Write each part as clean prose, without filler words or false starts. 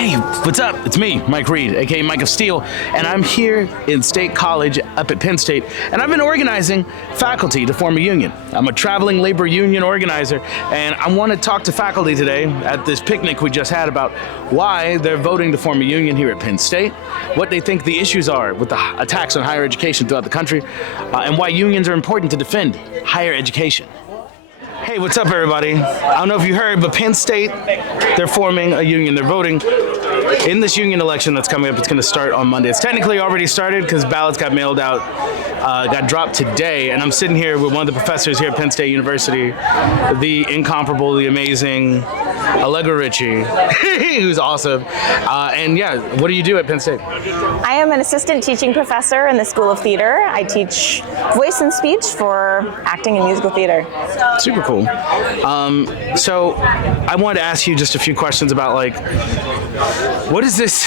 Hey, what's up? It's me, Mike Reed, aka Mike of Steel, and I'm here in State College up at Penn State, and I've been organizing faculty to form a union. I'm a traveling labor union organizer, and I want to talk to faculty today at this picnic we just had about why they're voting to form a union here at Penn State, what they think the issues are with the attacks on higher education throughout the country, and why unions are important to defend higher education. Hey, what's up, everybody? I don't know if you heard, but Penn State, they're forming a union. They're voting in this union election that's coming up. It's going to start on Monday. It's technically already started because ballots got mailed out, got dropped today. And I'm sitting here with one of the professors here at Penn State University, the incomparable, the amazing Allegra Ritchie, who's awesome. And yeah, what do you do at Penn State? I am an assistant teaching professor in the School of Theater. I teach voice and speech for acting and musical theater. Super cool. So I wanted to ask you just a few questions about, like, what is this?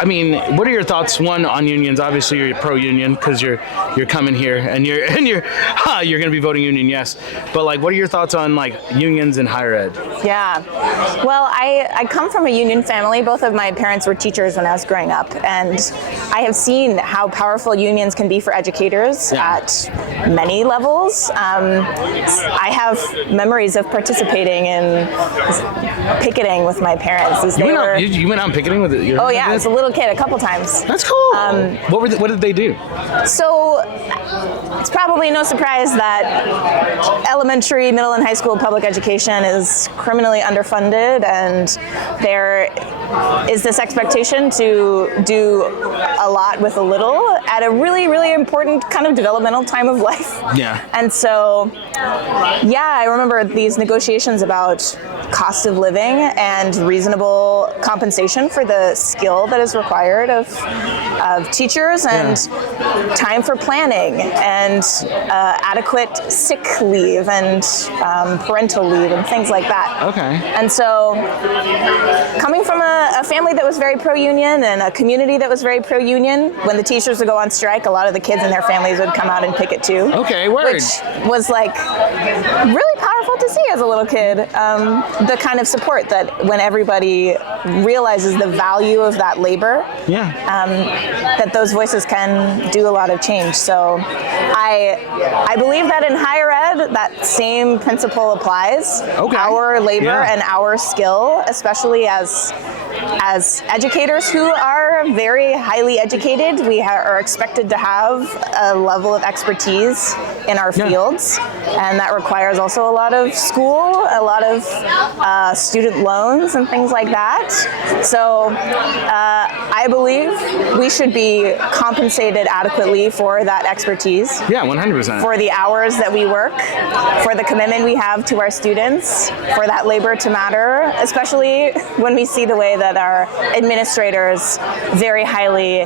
I mean, what are your thoughts? One, on unions. Obviously, you're pro-union because you're coming here and you're going to be voting union, yes. But like, what are your thoughts on like unions in higher ed? Yeah. Well, I come from a union family. Both of my parents were teachers when I was growing up, and I have seen how powerful unions can be for educators at many levels. I have memories of participating in picketing with my parents. As you went out picketing with it? Oh yeah, as a little kid, a couple times. That's cool. What did they do? So it's probably no surprise that elementary, middle, and high school public education is criminally underfunded, and there is this expectation to do a lot with a little at a really, really important kind of developmental time of life. Yeah. And so, I remember these negotiations about cost of living and reasonable compensation for the skill that is required of teachers, and time for planning, and adequate sick leave and parental leave and things like that. Okay. And so, coming from a family that was very pro-union and a community that was very pro-union, when the teachers would go on strike, a lot of the kids and their families would come out and picket too. Okay, word. Which was like really powerful to see as a little kid. The kind of support that when everybody realizes the value of that labor, that those voices can do a lot of change. So I believe that in higher ed, that same principle applies. Okay. Our labor and our skill, especially as educators who are very highly educated, we are expected to have a level of expertise in our fields, and that requires also a lot of school, a lot of student loans and things like that. So I believe we should be compensated adequately for that expertise. Yeah, 100%. For the hours that we work, for the commitment we have to our students, for that labor to matter, especially when we see the way that our administrators very highly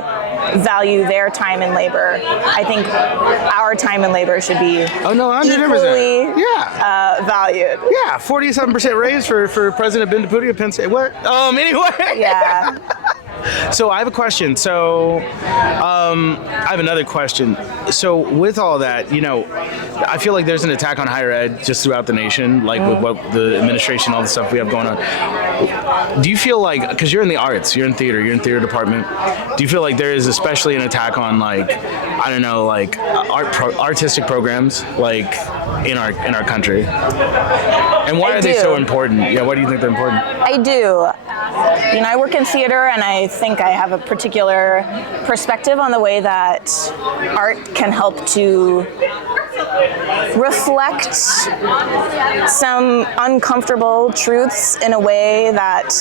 value their time and labor. I think our time and labor should be equally valued. Yeah, 47% raise for President Bindapudi of Penn State. What? Anyway. Yeah. So I have a question. So I have another question. So with all that, I feel like there's an attack on higher ed just throughout the nation, like with what the administration, all the stuff we have going on. Do you feel like, because you're in the arts, you're in theater department, do you feel like there is especially an attack on, like, I don't know, like artistic programs, like in our country? And why are they so important? Yeah, why do you think they're important? I do. I work in theater, and I think I have a particular perspective on the way that art can help to reflect some uncomfortable truths in a way that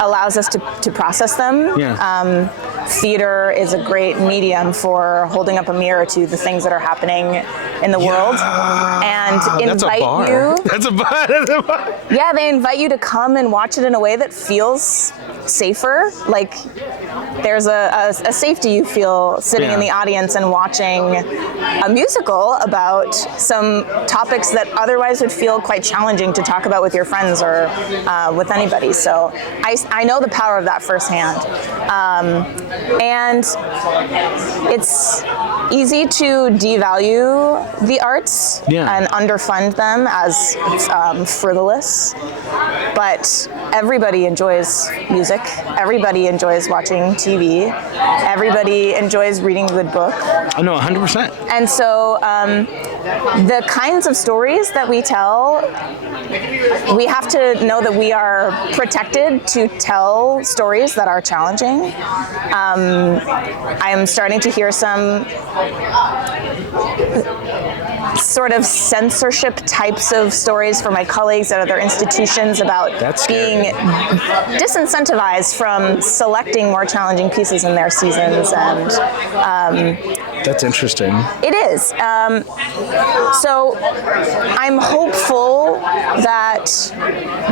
allows us to process them. Yeah. Theater is a great medium for holding up a mirror to the things that are happening in the world, and invite you. That's a bar. Yeah, they invite you to come and watch it in a way that feels safer. Like there's a safety you feel sitting in the audience and watching a musical about some topics that otherwise would feel quite challenging to talk about with your friends or with anybody. So I know the power of that firsthand. And it's easy to devalue the arts and underfund them as frivolous, but everybody enjoys music, everybody enjoys watching TV, everybody enjoys reading a good book. I know, 100%. And so the kinds of stories that we tell, we have to know that we are protected to tell stories that are challenging. I'm starting to hear some sort of censorship types of stories from my colleagues at other institutions about being disincentivized from selecting more challenging pieces in their seasons. And that's interesting. It is. So I'm hopeful that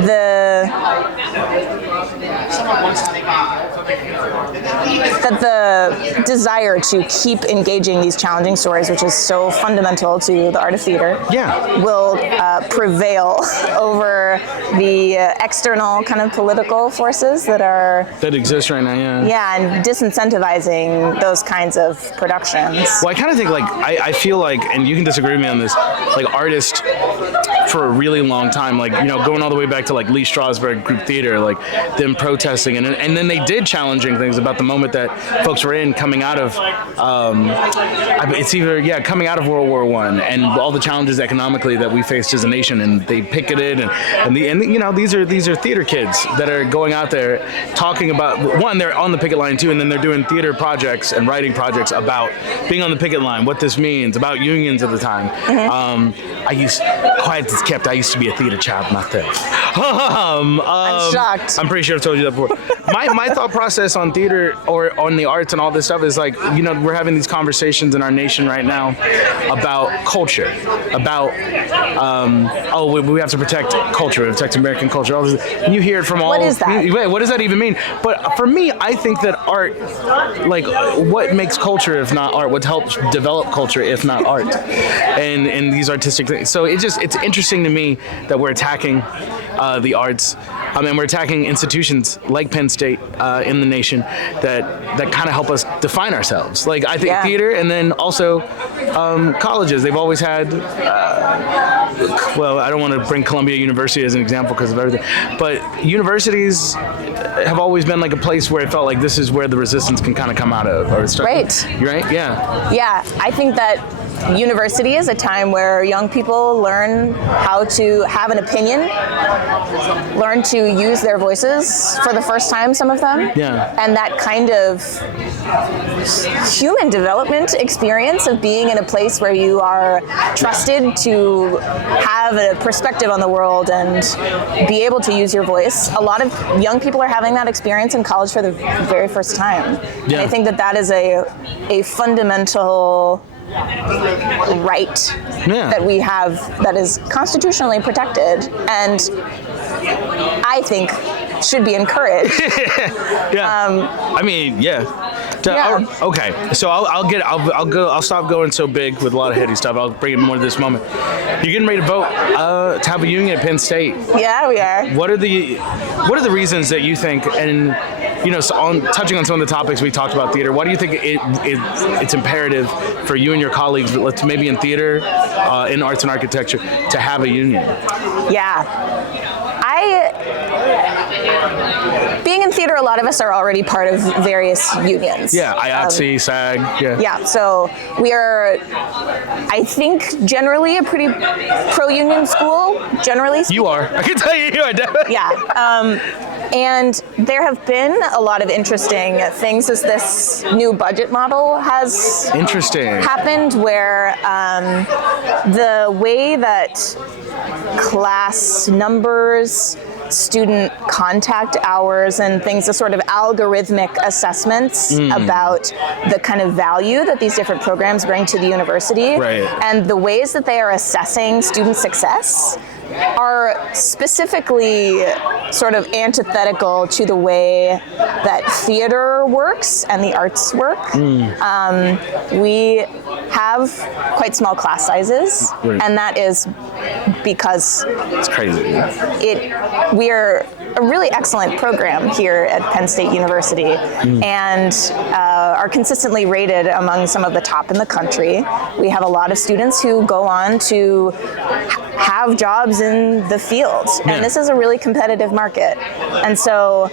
the desire to keep engaging these challenging stories, which is so fundamental to the art of theater, will prevail over the external kind of political forces that exist right now. Yeah, and disincentivizing those kinds of productions. Well, I kind of think I feel like, and you can disagree with me on this, like artists for a really long time, like, you know, going all the way back to like Lee Strasberg group theater, like them protesting, and then they did challenging things about the moment that folks were in coming out of coming out of World War I and all the challenges economically that we faced as a nation, and they picketed and you know, these are theater kids that are going out there talking about, one, they're on the picket line too, and then they're doing theater projects and writing projects about being on the picket line, what this means, about unions at the time. I used to be a theater child myself. I'm shocked. I'm pretty sure I've told you that before. My thought process on theater or on the arts and all this stuff is like, you know, we're having these conversations in our nation right now about culture, about we have to protect culture, protect American culture. All this. And you hear it from all. What is that? Wait, what does that even mean? But for me, I think that art, like, what makes culture if not art? What helps develop culture if not art? And these artistic things. So it's interesting to me that we're attacking the arts. I mean, we're attacking institutions like Penn State in the nation that kind of help us define ourselves. Like, I think theater, and then also colleges. They've always had, well, I don't want to bring Columbia University as an example because of everything, but universities have always been like a place where it felt like this is where the resistance can kind of come out of. Or start. Right. Right? Yeah. Yeah, I think that university is a time where young people learn how to have an opinion, learn to use their voices for the first time, some of them. Yeah. And that kind of human development experience of being in a place where you are trusted to have a perspective on the world and be able to use your voice. A lot of young people are having that experience in college for the very first time. Yeah. And I think that is a fundamental right that we have that is constitutionally protected, and I think should be encouraged. I mean, okay, so I'll stop going so big with a lot of heady stuff. I'll bring in more to this moment. You're getting ready to vote to have a union at Penn State. Yeah, we are. What are the reasons that you think, and you know, so touching on some of the topics we talked about theater, why do you think it's imperative for you and your colleagues, maybe in theater, in arts and architecture, to have a union? Yeah. Being in theater, a lot of us are already part of various unions. Yeah, IATSE, SAG, Yeah, so we are, I think, generally a pretty pro-union school, generally speaking. You are. I can tell you are, definitely. Yeah. And there have been a lot of interesting things as this new budget model has happened, where the way that class numbers, student contact hours, and things, the sort of algorithmic assessments about the kind of value that these different programs bring to the university, and the ways that they are assessing student success are specifically sort of antithetical to the way that theater works and the arts work. We have quite small class sizes, and that is because it's crazy. We're a really excellent program here at Penn State University, and are consistently rated among some of the top in the country. We have a lot of students who go on to have jobs in the field, and this is a really competitive market. And so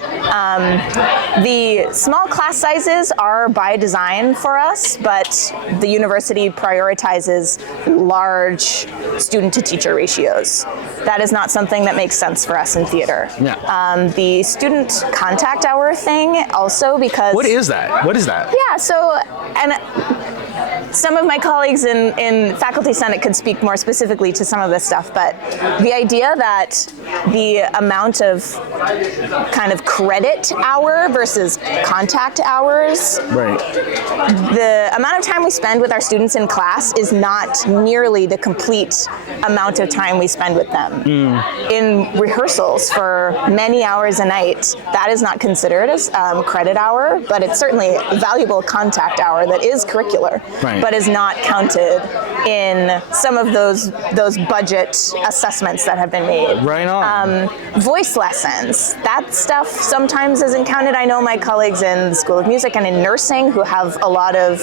the small class sizes are by design for us, but the university prioritizes large student-to-teacher ratios. That is not something that makes sense for us in theater. The student contact hour thing also, because... What is that? What is that? Yeah, so, and some of my colleagues in Faculty Senate could speak more specifically to some of this stuff, but the idea that the amount of kind of credit hour versus contact hours, the amount of time we spend with our students in class is not nearly the complete amount of time we spend with them. In rehearsals for many hours a night, that is not considered as credit hour, but it's certainly a valuable contact hour that is curricular, but is not counted in some of those budget assessments that have been made. Right on. Voice lessons, that stuff sometimes isn't counted. I know my colleagues in the School of Music and in nursing who have a lot of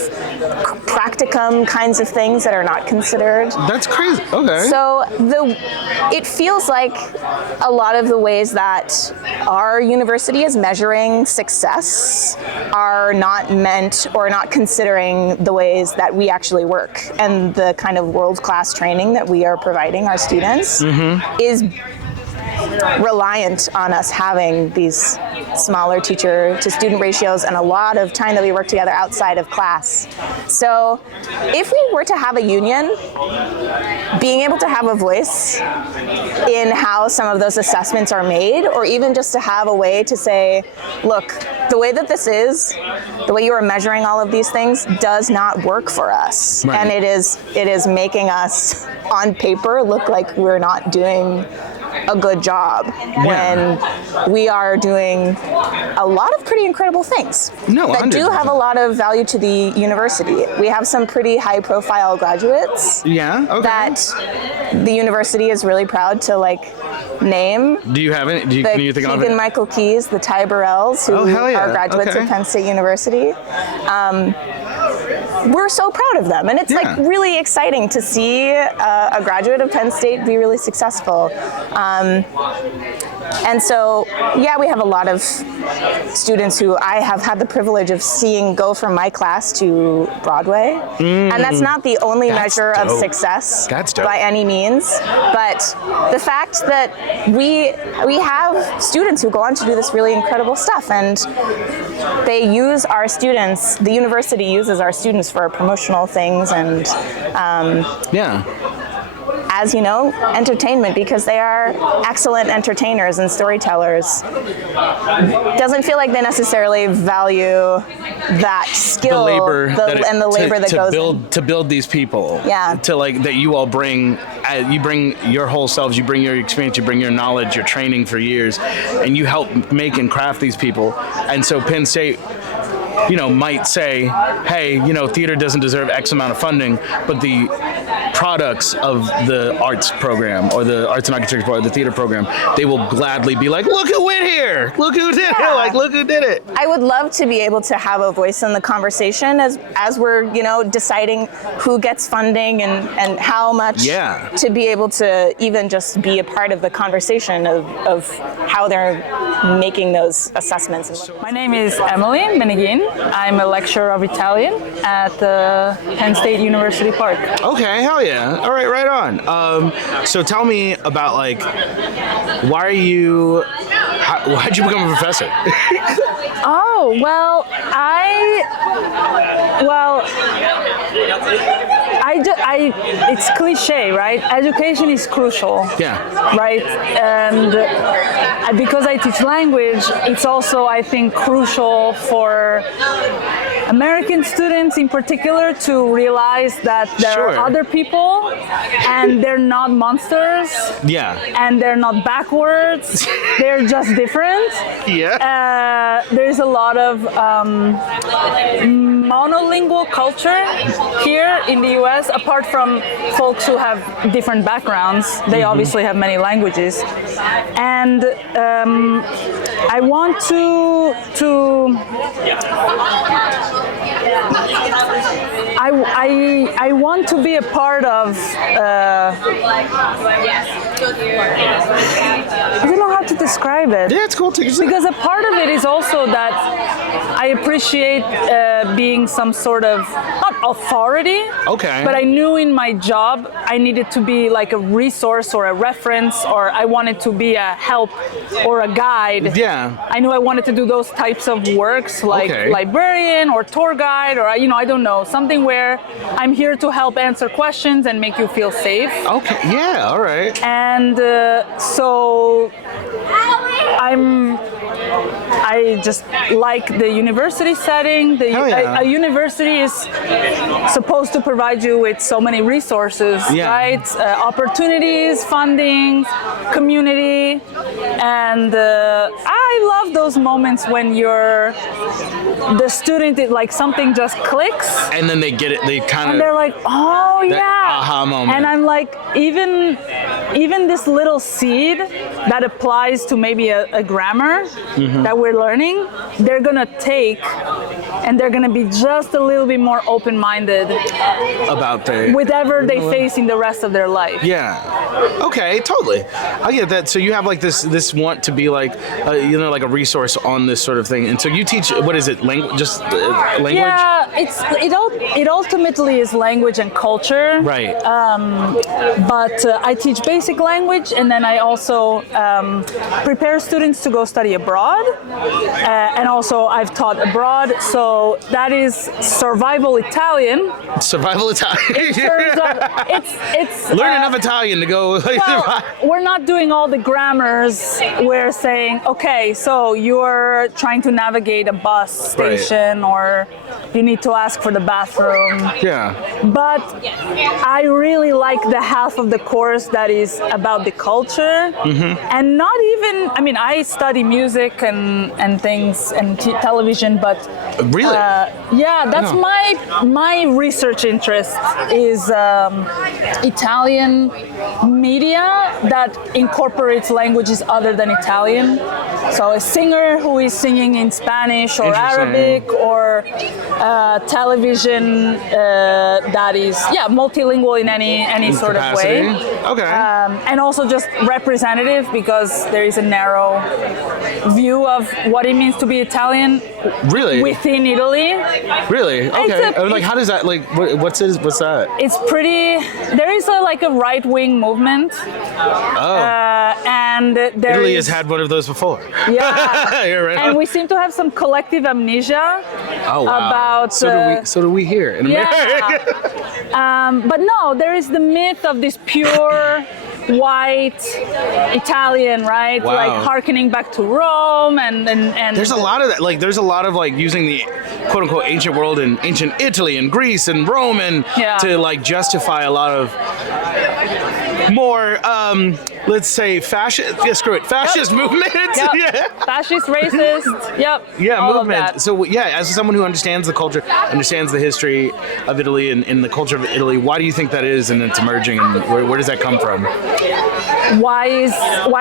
practicum kinds of things that are not considered. That's crazy. Okay. So it feels like a lot of the ways that our university is measuring success are not meant or not considering the ways that we actually work, and the kind of world-class training that we are providing our students is reliant on us having these smaller teacher to student ratios and a lot of time that we work together outside of class. So if we were to have a union, being able to have a voice in how some of those assessments are made, or even just to have a way to say, look, the way that this is, the way you are measuring all of these things does not work for us. And it is making us on paper look like we're not doing a good job when we are doing a lot of pretty incredible things that do have a lot of value to the university. We have some pretty high profile graduates that the university is really proud to name. Do you have it? Can you think of it? Keegan Michael Keys, the Ty Burrells, who are graduates of Penn State University. We're so proud of them, and it's really exciting to see a graduate of Penn State be really successful. And so, we have a lot of students who I have had the privilege of seeing go from my class to Broadway, and that's not the only measure of success by any means, but the fact that we have students who go on to do this really incredible stuff, and they use our students, the university uses our students for promotional things and as you know, entertainment, because they are excellent entertainers and storytellers. Doesn't feel like they necessarily value that skill, and the labor that goes in. To build these people. That you all bring, you bring your whole selves, you bring your experience, you bring your knowledge, your training for years, and you help make and craft these people. And so Penn State, might say, hey, theater doesn't deserve X amount of funding, but the products of the arts program or the arts and architecture or the theater program, they will gladly be like, look who went here, look who did it, look who did it. I would love to be able to have a voice in the conversation as we're deciding who gets funding and how much, to be able to even just be a part of the conversation of how they're making those assessments. My name is Emily Meneghin. I'm a lecturer of Italian at Penn State University Park. Okay, hell yeah. All right, right on. So tell me about how'd you become a professor? It's cliche, right? Education is crucial. Right? And because I teach language, it's also, I think, crucial for American students in particular to realize that there are other people and they're not monsters. And they're not backwards. They're just different. There's a lot of monolingual culture here in the US. U.S., apart from folks who have different backgrounds, they obviously have many languages, and I want to I want to be a part of. I don't know how to describe it. Yeah, it's cool. Because a part of it is also that I appreciate being some sort of, not authority, but I knew in my job I needed to be like a resource or a reference, or I wanted to be a help or a guide. Yeah. I knew I wanted to do those types of works like librarian or tour guide, or I don't know, something where I'm here to help answer questions and make you feel safe. Okay, yeah, all right. And so I just like the university setting. A university is supposed to provide you with so many resources, right? Opportunities, funding, community, and I love those moments when the student, like something just clicks, and then they get it. They kind of, and they're like, oh yeah, aha moment. And I'm like, even this little seed that applies to maybe a grammar that we're learning, they're gonna take, and they're gonna be just a little bit more open-minded about whatever they face in the rest of their life. Yeah. Okay, totally. I get that. So you have like this want to be like, like a resource on this sort of thing, and so you teach. What is it? Language? Yeah, it ultimately is language and culture. Right. But I teach basic language, and then I also prepare students to go study abroad, and also I've taught abroad. So that is survival Italian. Survival Italian. In terms of, it's learn enough Italian to go. Well, we're not doing all the grammars. We're saying, okay, so you're trying to navigate a bus station, or you need to ask for the bathroom. Yeah. But I really like the half of the course that is about the culture, and not even. I mean, I study music and things and television, but really, that's my research interest is Italian media that incorporates languages other than Italian. So a singer who is singing in Spanish or Arabic, or television that is multilingual in any sort capacity. of way. Okay. And also just representative, because there is a narrow view of what it means to be Italian. Really? Within Italy. Really? Okay. Like, how does that, like, what's that? It's pretty. There is a right-wing movement. Oh. And Italy has had one of those before. Yeah. You're right. And we seem to have some collective amnesia. Oh, wow. About. So do we here in America. But no, there is the myth of this pure white Italian, right? Wow. Like harkening back to Rome and there's a lot of that. Like, there's a lot of like using the quote unquote ancient world and ancient Italy and Greece and Rome and to like justify a lot of more let's say fascist movement. Fascist, racist, movement. So as someone who understands the culture, understands the history of Italy and the culture of Italy, why do you think that is, and it's emerging, and where does that come from? Why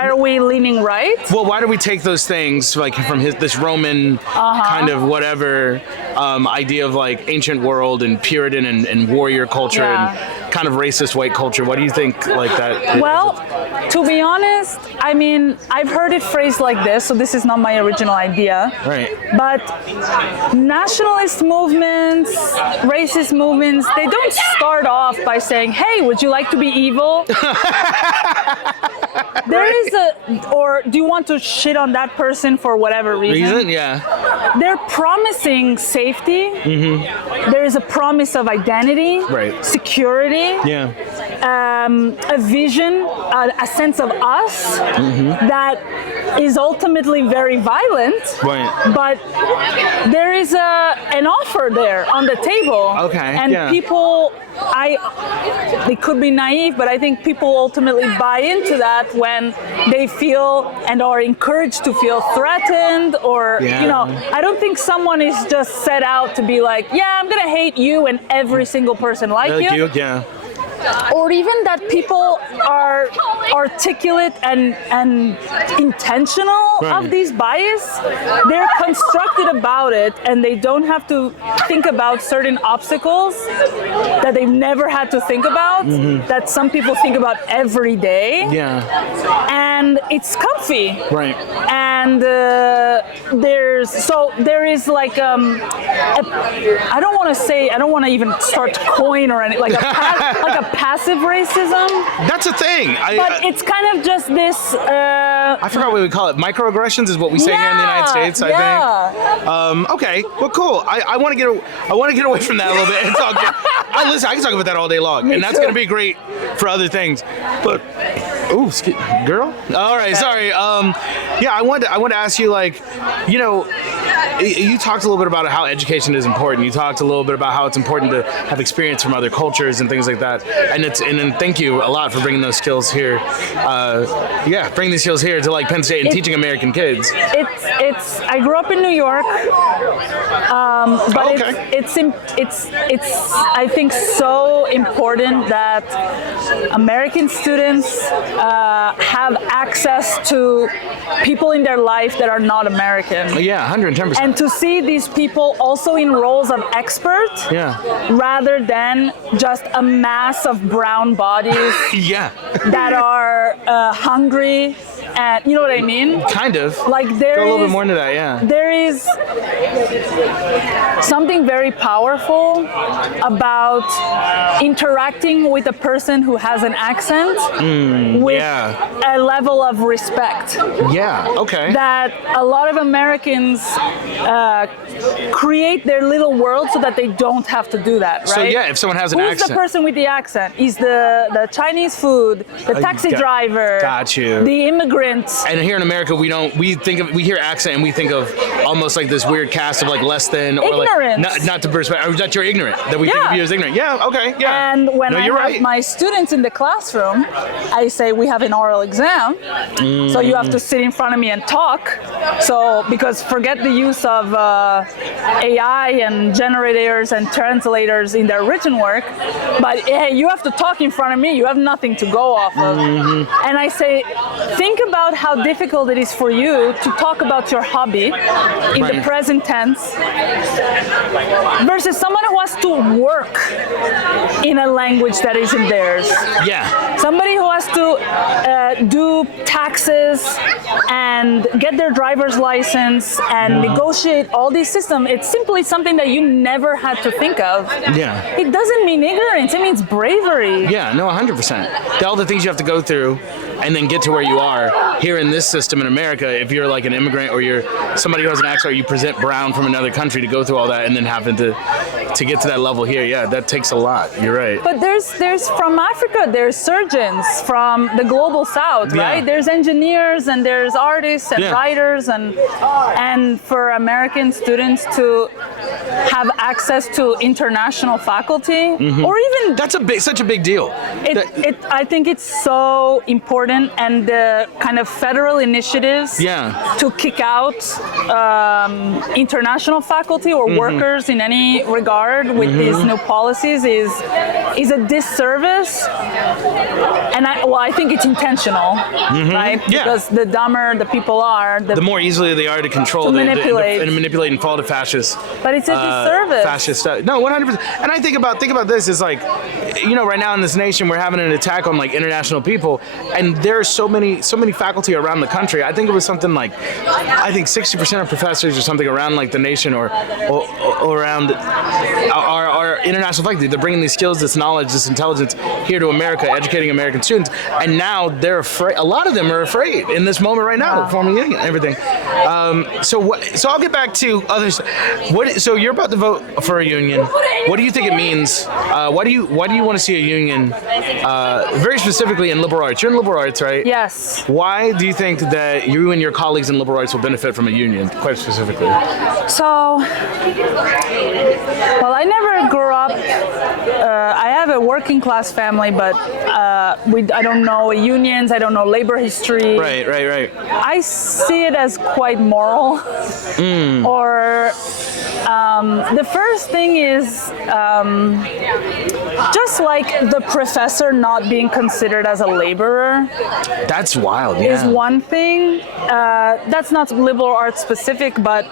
are we leaning right? Well, why do we take those things like from this Roman kind of whatever idea of like ancient world and Puritan and warrior culture and kind of racist white culture? Why do you think like that? Well, to be honest, I mean, I've heard it phrased like this, so this is not my original idea. Right. But nationalist movements, racist movements, they don't start off by saying, hey, would you like to be evil? There is or do you want to shit on that person for whatever reason? Yeah. They're promising safety. There is a promise of identity, security. Yeah. a vision, a sense of us that is ultimately very violent. Right. But there is an offer there on the table. Okay. And people, they could be naive, but I think people ultimately buy into that when they feel and are encouraged to feel threatened, or I don't think someone is just set out to be like, yeah, I'm gonna hate you and every single person like you. Yeah. Or even that people are articulate and intentional of these bias. They're constructed about it, and they don't have to think about certain obstacles that they've never had to think about, that some people think about every day. Yeah. And it's comfy. Right. And there is like I don't want to even start to coin or anything, like a passive racism. That's a thing. But it's kind of just this. I forgot what we call it. Microaggressions is what we say here in the United States. I think. Okay. Well, cool. I want to get away from that a little bit and talk. Listen, I can talk about that all day long, and that's going to be great for other things. But girl. All right. Sorry. I wanted to ask you, like, you talked a little bit about how education is important. You talked a little bit about how it's important to have experience from other cultures and things like that. And then thank you a lot for bringing those skills here. Bringing these skills here to like Penn State and teaching American kids. I grew up in New York, but it's I think so important that American students have access to people in their life that are not American. Yeah, 110%. And to see these people also in roles of expert, rather than just a mass of brown bodies that are hungry. And you know what I mean? Kind of. Like Go a little bit more into that, yeah. There is something very powerful about interacting with a person who has an accent with a level of respect. Yeah, okay. That a lot of Americans create their little world so that they don't have to do that, right? So if someone has an accent. Who's the person with the accent? Is the Chinese food, the taxi driver, got you. the immigrant. And here in America, we hear accent and we think of almost like this weird cast of like less than or ignorance. Like not to perspective, or that you're ignorant, that we think of you as ignorant. Yeah, okay, yeah. And when I have my students in the classroom, I say we have an oral exam, so you have to sit in front of me and talk. So because forget the use of AI and generators and translators in their written work, but hey, you have to talk in front of me. You have nothing to go off of. And I say, think about how difficult it is for you to talk about your hobby in the present tense versus someone who has to work in a language that isn't theirs. Yeah. Somebody who has to do taxes and get their driver's license and negotiate all these systems. It's simply something that you never had to think of. Yeah. It doesn't mean ignorance. It means bravery. Yeah, no, 100%. All the things you have to go through and then get to where you are here in this system in America. If you're like an immigrant or you're somebody who has an accent, or you present brown from another country, to go through all that and then having to get to that level here, that takes a lot. You're right. But there's from Africa, there's surgeons from the global south, right? There's engineers and there's artists and writers and for American students to have access to international faculty or even that's such a big deal. I think it's so important, and the kind of federal initiatives to kick out international faculty or workers in any regard with these new policies is a disservice, and I think it's intentional, right? Because the dumber the people are, the more easily they are to control, manipulate and fall to fascist. But it's a disservice. Fascist stuff. No, 100%. And I think about this is like, right now in this nation we're having an attack on like international people, and there's so many faculty around the country. I think it was something like 60% of professors or something around like the nation or around our international faculty. They're bringing these skills, this knowledge, this intelligence here to America, educating American students, and now they're afraid. A lot of them are afraid in this moment right now, forming union and everything. So I'll get back to others. So you're about to vote for a union. What do you think it means? Why do you want to see a union, very specifically in liberal arts? You're in liberal arts, right? Yes. Why do you think that you and your colleagues in liberal arts will benefit from a union, quite specifically? So, well, I never grew up. I have a working class family, but I don't know unions. I don't know labor history. Right. I see it as quite moral. Or the first thing is just like the professor not being considered as a laborer. That's wild. Yeah. Is one thing. That's not liberal arts specific, but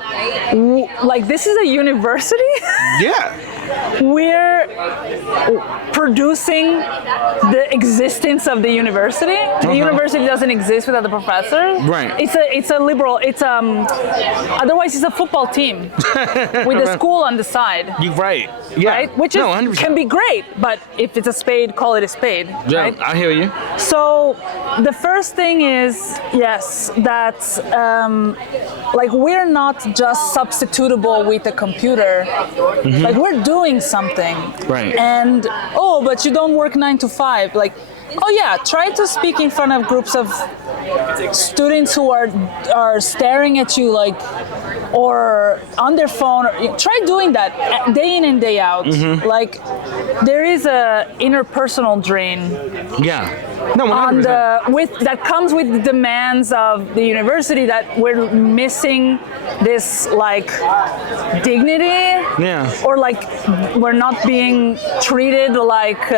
like this is a university. Yeah. We're producing the existence of the university. The university doesn't exist without the professor. Right. It's a liberal. Otherwise it's a football team with a school on the side. You're right. Yeah. Right? Which is, 100%. can be great, but if it's a spade, call it a spade. Yeah, right? I hear you. So the first thing is, yes, that like we're not just substitutable with a computer. Like we're doing something. Right. And but you don't work 9 to 5. Like, oh yeah, try to speak in front of groups of students who are staring at you like, or on their phone. Try doing that day in and day out. Like there is a interpersonal drain. Yeah. No, 100%. That comes with the demands of the university, that we're missing this like dignity. Yeah. Or like we're not being treated like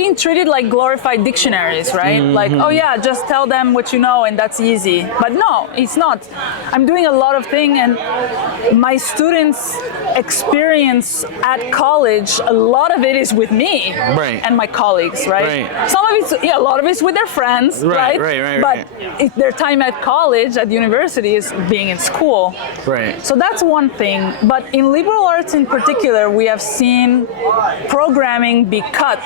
being treated like glorified dictionaries, right? Like, oh yeah, just tell them what you know and that's easy. But no, it's not. I'm doing a lot of things, and my students' experience at college, a lot of it is with me and my colleagues, right? Some of it's, a lot of it's with their friends, right? But their time at college, at university, is being in school. Right. So that's one thing. But in liberal arts in particular, we have seen programming be cut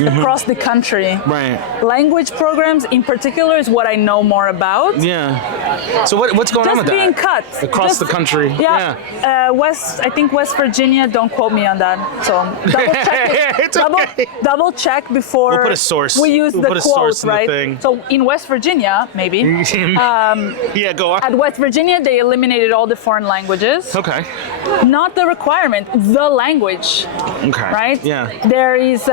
across the country. Right. Language programs in particular is what I know more about. Yeah. So what's going on with that? Just being cut. Across the country. Yeah. I think West Virginia, don't quote me on that. So double check It's okay. double check before We'll put a source. we use the quote, right? Thing. So in West Virginia, maybe. Yeah, go on. At West Virginia, they eliminated all the foreign languages. Okay. Not the requirement, the language. Okay. Right? Yeah. There is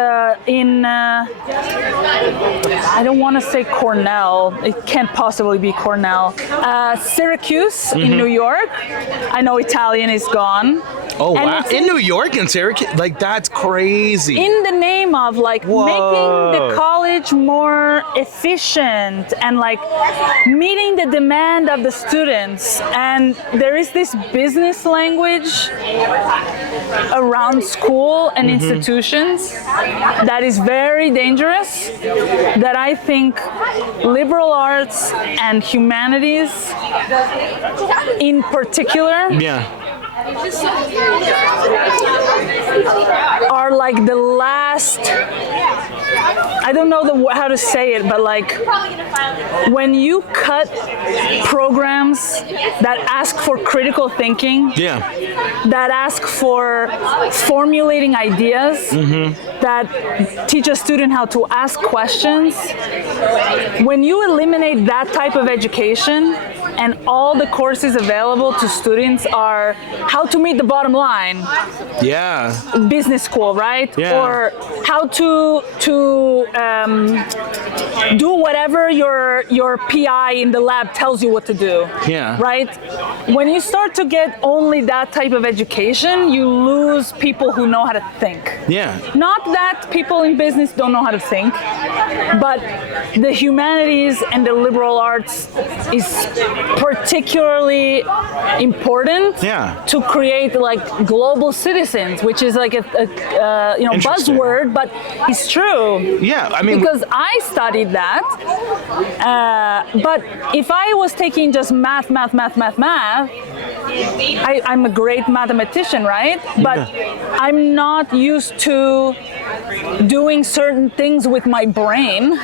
I don't want to say Cornell. It can't possibly be Cornell. Syracuse in New York. I know Italian is gone. Oh, And wow. it's In New York and Syracuse? Like, that's crazy. in the name of like Whoa. making the college more efficient and like meeting the demand of the students, and there is this business language around school and institutions that is very dangerous, that I think liberal arts and humanities in particular are like the last, I don't know how to say it, but like when you cut programs that ask for critical thinking, that ask for formulating ideas, that teach a student how to ask questions, when you eliminate that type of education and all the courses available to students are how to meet the bottom line, business school, right? Or how to do whatever your PI in the lab tells you what to do, right? When you start to get only that type of education, you lose people who know how to think. Not that people in business don't know how to think, but the humanities and the liberal arts is particularly important to create like global citizens, which is like a buzzword, but it's true. I mean, because I studied that, but if I was taking just math, I'm a great mathematician, right? But I'm not used to doing certain things with my brain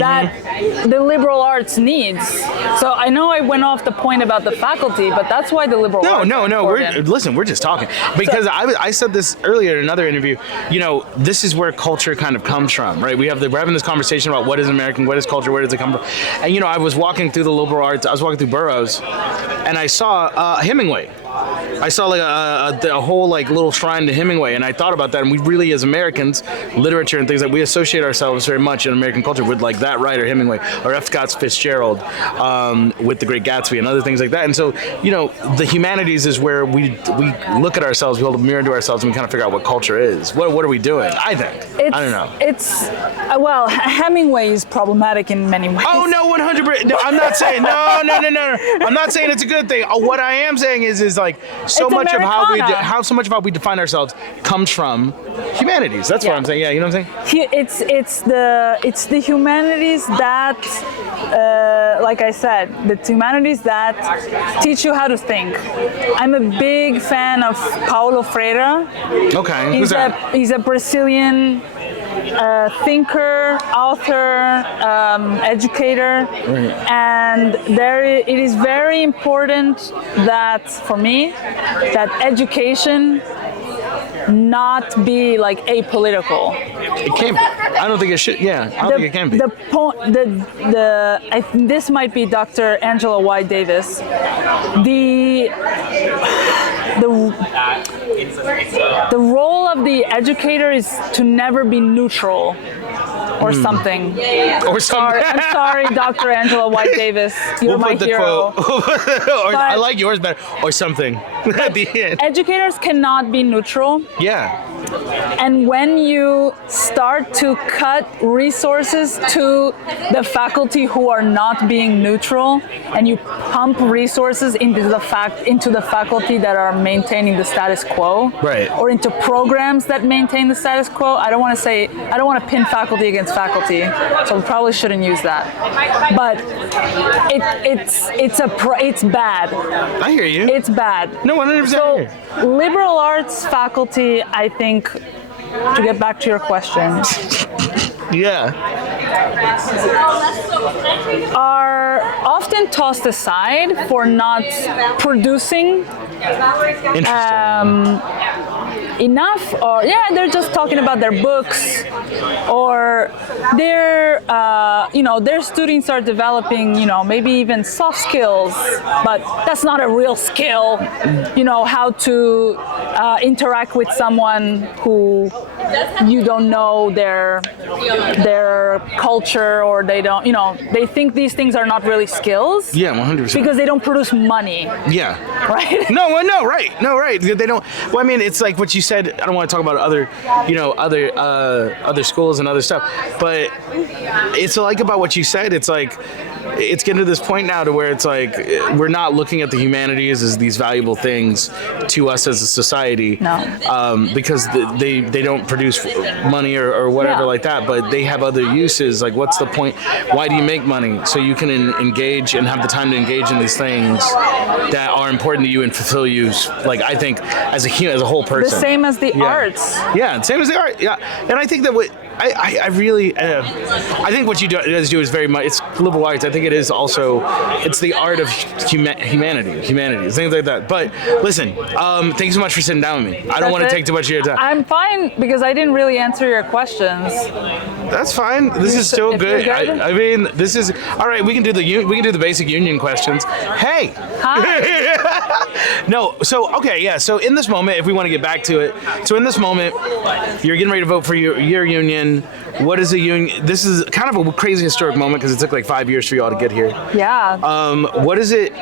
that the liberal arts needs. So I know I went off the point about the faculty, but that's why the liberal arts are important. We're just talking because I said this earlier in another interview. You know, this is where culture kind of comes from, right? We're having this conversation about what is American, what is culture, where does it come from? And you know, I was walking through the liberal arts. I was walking through Burroughs, and I saw Hemingway. I saw like a whole like little shrine to Hemingway, and I thought about that. And we really, as Americans, literature and things like we associate ourselves very much in American culture with like that writer Hemingway or F. Scott Fitzgerald with The Great Gatsby and other things like that. And so, you know, the humanities is where we look at ourselves, we hold a mirror to ourselves, and we kind of figure out what culture is. What are we doing? I think. I don't know. It's well, Hemingway is problematic in many ways. Oh no, 100%. No, I'm not saying no. I'm not saying it's a good thing. What I am saying is like so much of how we define ourselves comes from humanities. That's what I'm saying. Yeah, you know what I'm saying? It's the humanities that, like I said, the humanities that teach you how to think. I'm a big fan of Paulo Freire. Okay, who's that? He's a Brazilian thinker, author, educator, and it is very important that, for me, that education not be like apolitical. It can be. I don't think it should. Yeah, I don't think it can be. I think this might be Dr. Angela White Davis. The role of the educator is to never be neutral. Or something. Or something. I'm sorry, Dr. Angela White Davis. You're my hero. I like yours better. Or something. At the end. Educators cannot be neutral. Yeah. And when you start to cut resources to the faculty who are not being neutral, and you pump resources into the faculty that are maintaining the status quo, right, or into programs that maintain the status quo, I don't want to pin faculty against faculty, so we probably shouldn't use that. But it's bad. I hear you. It's bad. No, 100%. So liberal arts faculty, I think, to get back to your question, are often tossed aside for not producing enough, or they're just talking about their books, or their students are developing, maybe even soft skills, but that's not a real skill, how to interact with someone who you don't know their culture, or they don't, they think these things are not really skills. Yeah, 100%. Because they don't produce money. Yeah. Right? No, right. They don't. Well, I mean, it's like what you said. I don't want to talk about other schools and other stuff, but it's like about what you said. It's like it's getting to this point now to where it's like we're not looking at the humanities as these valuable things to us as a society. No. Because they don't produce money or whatever like that, but they have other uses. Like, what's the point? Why do you make money? So you can engage and have the time to engage in these things that are important to you and fulfill you. Like, I think as a whole person. The same as the arts. Yeah, same as the art. Yeah, and I think that I really I think what you guys do is very much, it's liberal arts. I think it is also, it's the art of humanity, things like that. But listen, thanks so much for sitting down with me. I don't want to take too much of your time. I'm fine because I didn't really answer your questions. That's fine. This is still good. I mean, this is all right. We can do the basic union questions. Hey. Hi. No. So okay. Yeah. So in this moment, if we want to get back to it, so in this moment, you're getting ready to vote for your union. What is a union? This is kind of a crazy historic moment because it took like 5 years for you all to get here. Yeah. What is it?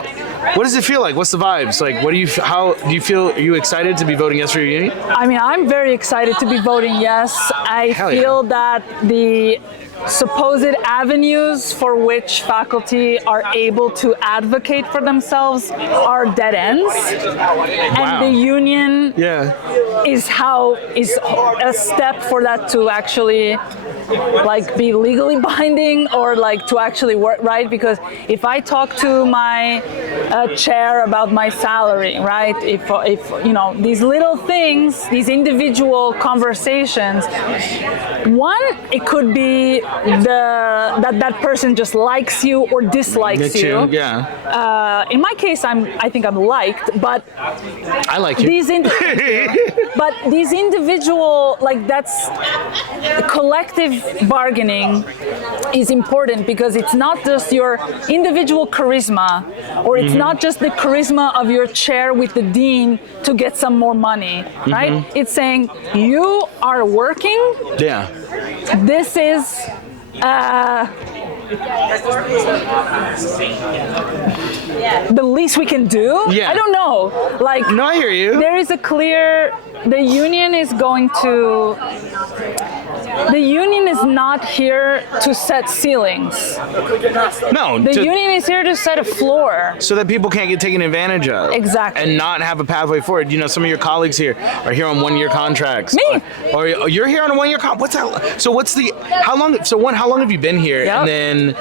What does it feel like? What's the vibes? Like, how do you feel? Are you excited to be voting yes for your union? I mean, I'm very excited to be voting yes. I feel that the supposed avenues for which faculty are able to advocate for themselves are dead ends. And the union is a step for that to actually like be legally binding or like to actually work, right? Because if I talk to my chair about my salary, right? If you know, these little things, these individual conversations, one, it could be that person just likes you or dislikes you. Yeah. In my case, I think I'm liked, but I like you. But these individual, like, that's collective bargaining is important, because it's not just your individual charisma, or it's not just the charisma of your chair with the dean to get some more money, right? It's saying you are working. Yeah. This is the least we can do. Yeah. I don't know. Like, no, I hear you. There is a clear. The union is going to. The union is not here to set ceilings. No. The union is here to set a floor. So that people can't get taken advantage of. Exactly. And not have a pathway forward. You know, some of your colleagues here are here on 1-year contracts. Me. Or you're here on a 1-year contract. What's that? So what's the, how long have you been here? Yep. And then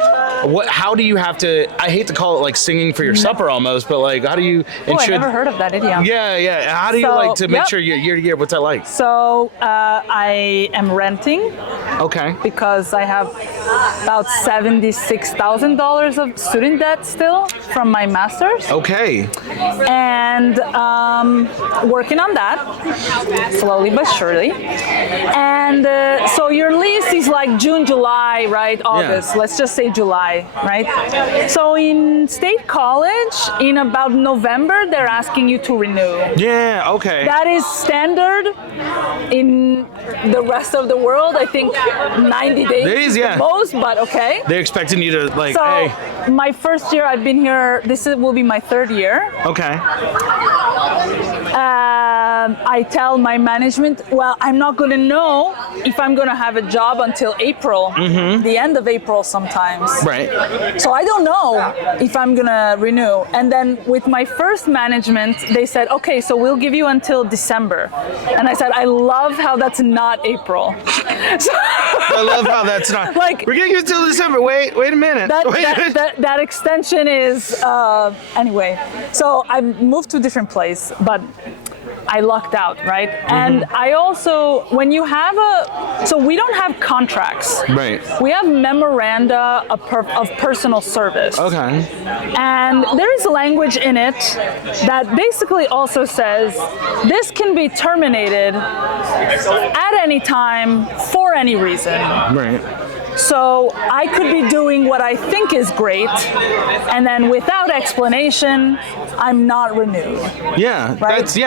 how do you have to, I hate to call it like singing for your supper almost, but like, how do you ensure? I never heard of that idiom. Yeah. How do you like to make sure year to year, what's that like? So I am renting. Okay. Because I have about $76,000 of student debt still from my master's. Okay. And working on that, slowly but surely. And so your lease is like June, July, right? August. Yeah. Let's just say July, right? So in State College, in about November, they're asking you to renew. Yeah, okay. That is standard in the rest of the world. I think 90 days yeah. the most, but okay. They're expecting you to like, So hey. my first year, I've been here, will be my third year. Okay. I tell my management, well, I'm not going to know if I'm going to have a job until April, the end of April sometimes. Right. So I don't know if I'm going to renew. And then with my first management, they said, okay, so we'll give you until December. And I said, I love how that's not April. I love how that's not. Like, we're getting you until December. Wait a minute. That extension is anyway. So I moved to a different place, but I lucked out, right? And I also, when you have so we don't have contracts. Right. We have memoranda of personal service. Okay. And there is language in it that basically also says this can be terminated at any time for any reason. Right. So I could be doing what I think is great, and then without explanation, I'm not renewed. Yeah, right? So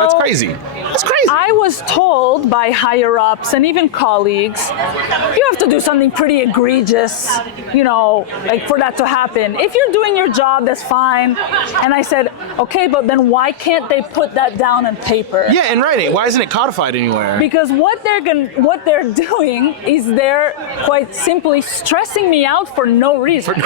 that's crazy. That's crazy. I was told by higher ups and even colleagues, you have to do something pretty egregious, you know, like for that to happen. If you're doing your job, that's fine. And I said, okay, but then why can't they put that down on paper? Yeah, in writing. Why isn't it codified anywhere? Because what they're doing is they're quite simply stressing me out for no reason.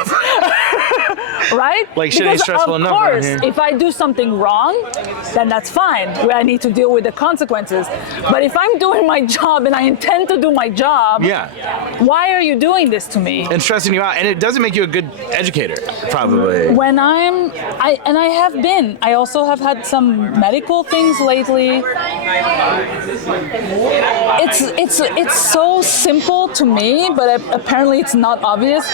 Right? Like shit ain't stressful enough. Of course, if I do something wrong, then that's fine. I need to deal with the consequences. But if I'm doing my job and I intend to do my job, why are you doing this to me? And stressing you out. And it doesn't make you a good educator, probably. When I have been. I also have had some medical things lately. It's so simple to me, but apparently it's not obvious.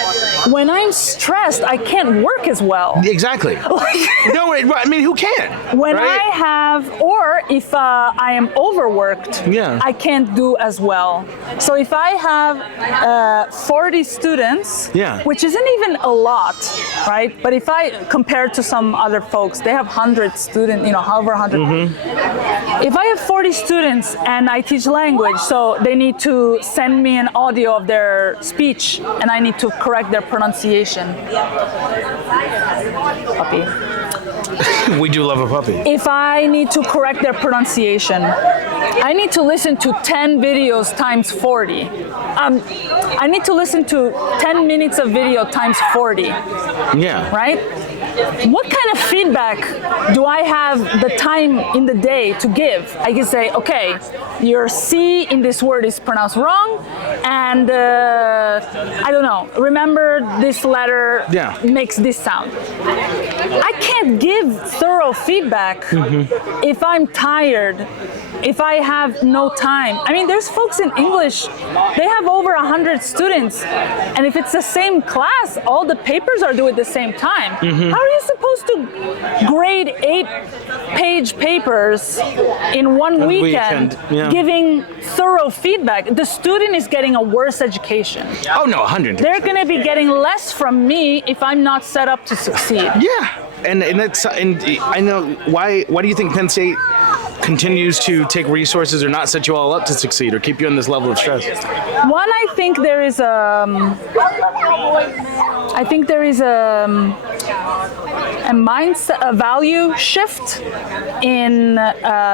When I'm stressed, I can't work as well. Exactly. No, I mean, who can? When right? I have, or if I am overworked, I can't do as well. So if I have 40 students, which isn't even a lot, right? But if I compare to some other folks, they have 100 students, however 100. If I have 40 students and I teach language, so they need to send me an audio of their speech and I need to correct their pronunciation. Puppy. We do love a puppy. If I need to correct their pronunciation, I need to listen to 10 videos times 40. I need to listen to 10 minutes of video times 40. Yeah. Right? what kind of feedback do I have the time in the day to give? I can say, okay, your C in this word is pronounced wrong, and I don't know, remember this letter makes this sound. I can't give thorough feedback if I'm tired, if I have no time. I mean, there's folks in English, they have over 100 students, and if it's the same class, all the papers are due at the same time. How are you supposed to grade 8-page papers in one weekend giving thorough feedback? The student is getting a worse education. Oh no, 100%. They're going to be getting less from me if I'm not set up to succeed. Yeah, and I know why do you think Penn State continues to take resources or not set you all up to succeed or keep you in this level of stress? One, I think there is a mindset, a value shift in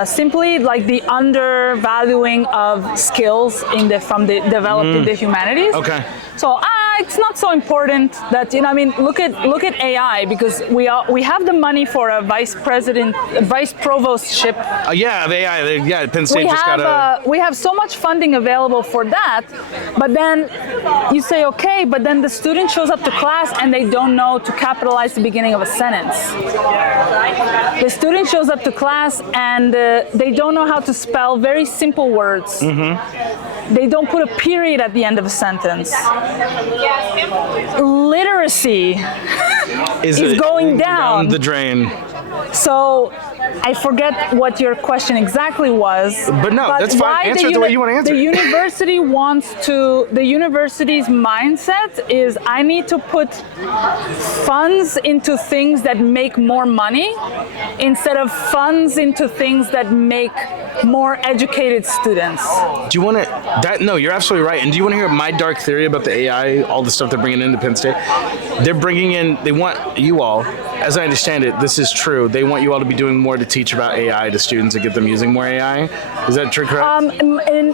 simply like the undervaluing of skills developed in the humanities. Okay. So it's not so important that, I mean, look at AI, because we have the money for a vice provostship. Of AI, Penn State we have so much funding available for that, but then you say, okay, but then the student shows up to class and they don't know to capitalize the beginning of a sentence. The student shows up to class and they don't know how to spell very simple words. They don't put a period at the end of a sentence. Literacy is going down the drain. So I forget what your question exactly was. But no, that's fine. Answer it the way you want to answer. The university's mindset is, I need to put funds into things that make more money instead of funds into things that make more educated students. Do you want to, no, you're absolutely right. And do you want to hear my dark theory about the AI, all the stuff they're bringing into Penn State? They want you all, as I understand it, this is true, they want you all to be doing more to teach about AI to students and get them using more AI. Is that true, correct?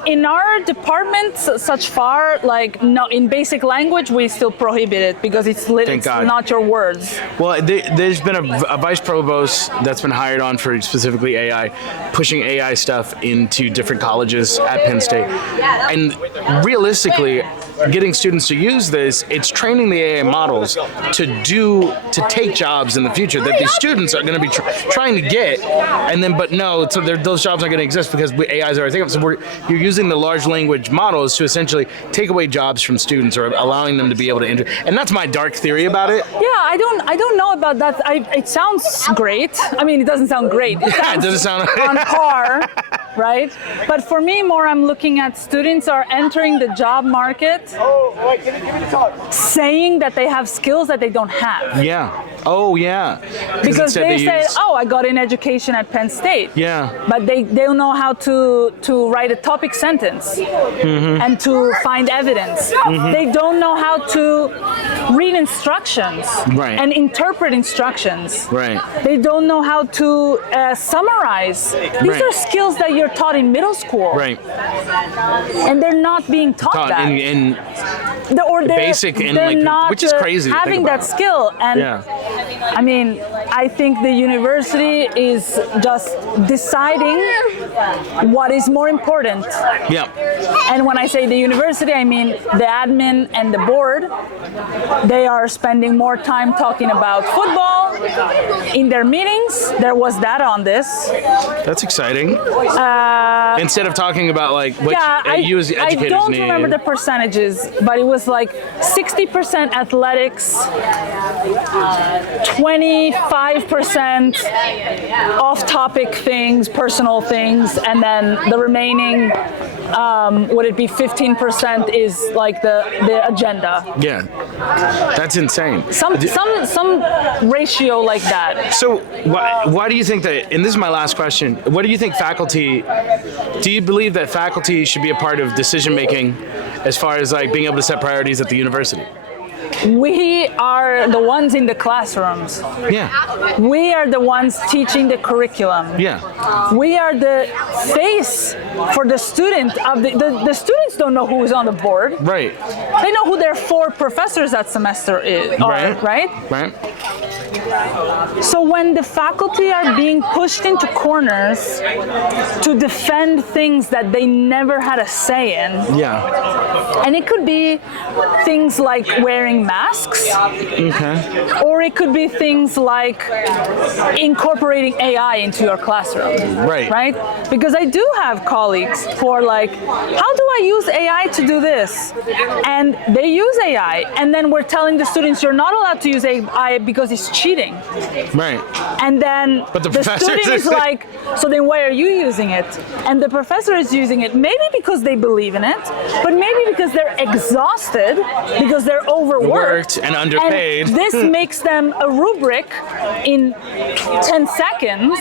In our department, such far, like, no, in basic language, we still prohibit it because it's not your words. Well, there's been a vice provost that's been hired on for specifically AI, pushing AI stuff into different colleges at Penn State. And realistically, getting students to use this, it's training the AI models to take jobs in the future that these students are going to be trying to get, so those jobs aren't going to exist because AI is already taken. So you're using the large language models to essentially take away jobs from students or allowing them to be able to enter. And that's my dark theory about it. Yeah, I don't know about that. It sounds great. I mean, it doesn't sound great. It doesn't sound on par, right? But for me, I'm looking at students are entering the job market saying that they have skills that they don't have. Yeah. Oh, yeah. Because they say, I got an education at Penn State. Yeah. But they don't know how to write a topic sentence and to find evidence. They don't know how to read instructions and interpret instructions. Right. They don't know how to summarize. These are skills that you're taught in middle school. Right. And they're not being taught that. They're not which is crazy having that skill. And I mean, I think the university is just deciding what is more important. Yeah. And when I say the university, I mean the admin and the board. They are spending more time talking about football in their meetings. There was data on this. That's exciting. Instead of talking about like what you as educators need. I don't remember the percentages, but it was like 60% athletics, 25% off-topic things, personal things, and then the remaining, would it be 15% is like the agenda. Yeah, that's insane. Some ratio like that. So why do you think that, and this is my last question, what do you think do you believe that faculty should be a part of decision making as far as like being able to set priorities at the university? We are the ones in the classrooms. Yeah. We are the ones teaching the curriculum. Yeah. We are the face for the student. The students don't know who is on the board. Right. They know who their 4 professors that semester are, right? Right. So when the faculty are being pushed into corners to defend things that they never had a say in, and it could be things like wearing masks, or it could be things like incorporating AI into your classroom, right? Because I do have colleagues who are like, how do I use AI to do this? And they use AI, and then we're telling the students, you're not allowed to use AI because it's cheating. Right. And then the student is like, so then why are you using it? And the professor is using it maybe because they believe in it, but maybe because they're exhausted, because they're overworked and underpaid. And this makes them a rubric in 10 seconds,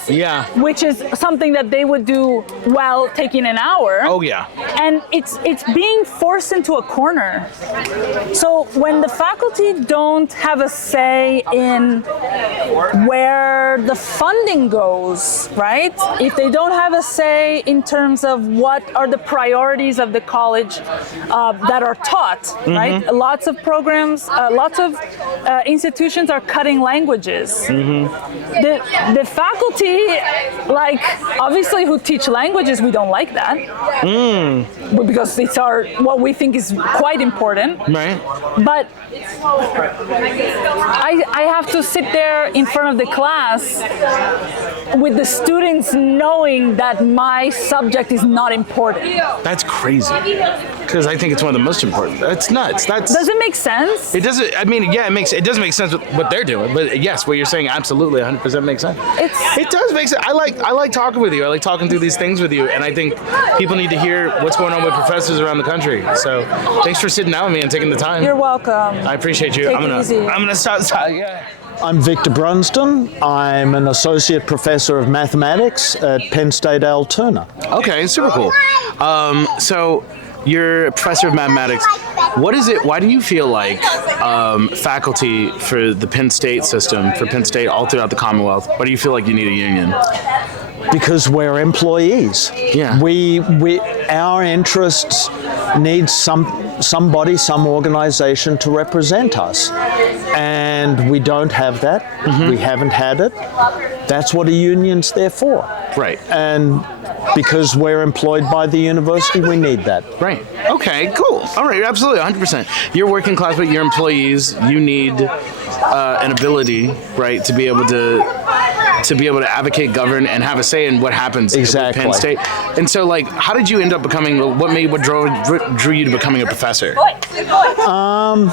which is something that they would do while taking an hour. Oh yeah. And it's being forced into a corner. So when the faculty don't have a say in where the funding goes, right? If they don't have a say in terms of what are the priorities of the college that are taught, right? Lots of programs, lots of institutions are cutting languages. The faculty, like obviously who teach languages, we don't like that. Because it's what we think is quite important. Right. But I have to sit there in front of the class with the students knowing that my subject is not important. That's crazy. Because I think it's one of the most important. That's nuts. Does it make sense? It doesn't. I mean, yeah, it does make sense with what they're doing. But yes, what you're saying absolutely 100% makes sense. It does make sense. I like talking with you. I like talking through these things with you, and I think people need to hear what's going on with professors around the country. So thanks for sitting down with me and taking the time. You're welcome. I appreciate you. Take it easy. I'm gonna start. Yeah. I'm Victor Brunston. I'm an associate professor of mathematics at Penn State Altoona. Okay, super cool. So you're a professor of mathematics. What is it? Why do you feel like faculty for the Penn State system, for Penn State all throughout the Commonwealth, why do you feel like you need a union? Because we're employees. Yeah. Our interests need somebody, some organization to represent us. And we don't have that. We haven't had it. That's what a union's there for. Right. And because we're employed by the university, we need that. Right. Okay, cool. All right, absolutely, 100%. You're working class, but you're employees. You need an ability, right, to be able to advocate, govern, and have a say in what happens at Penn State. And so, like, how did you end up becoming? What drew you to becoming a professor? I'm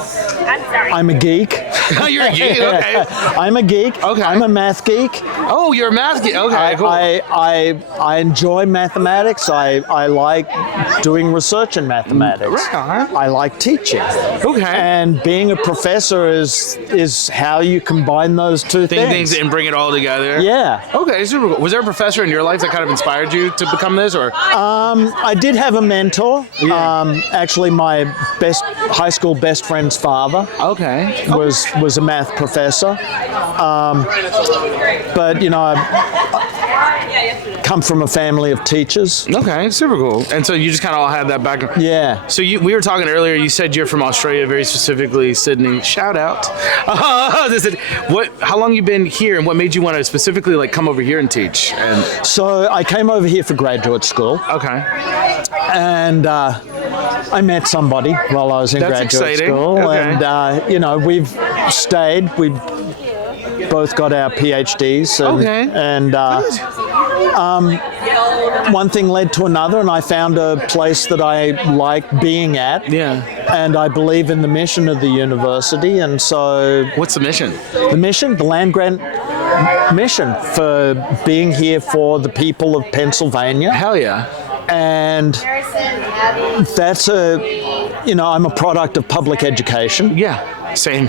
a geek. You're a geek. Okay. I'm a geek. Okay. I'm a math geek. Oh, you're a math geek. Okay, cool. I enjoy mathematics. I like doing research in mathematics. Right. I like teaching. Okay. And being a professor is how you combine those two things and bring it all together. Yeah. Okay, super cool. Was there a professor in your life that kind of inspired you to become this, or? I did have a mentor. Yeah. Actually, my high school best friend's father. Okay. Was a math professor. But you know, I come from a family of teachers. Okay, super cool. And so you just kind of all had that background. Yeah. So we were talking earlier. You said you're from Australia, very specifically Sydney. Shout out. How long you been here, and what made you want to specifically like come over here and teach? So I came over here for graduate school. Okay. And I met somebody while I was in graduate school. Okay. And you know, we've stayed. We both got our PhDs. And one thing led to another, and I found a place that I like being at. Yeah. And I believe in the mission of the university, and so... What's the mission? The mission, the land grant mission for being here for the people of Pennsylvania. Hell yeah. And that's I'm a product of public education. Yeah. Same.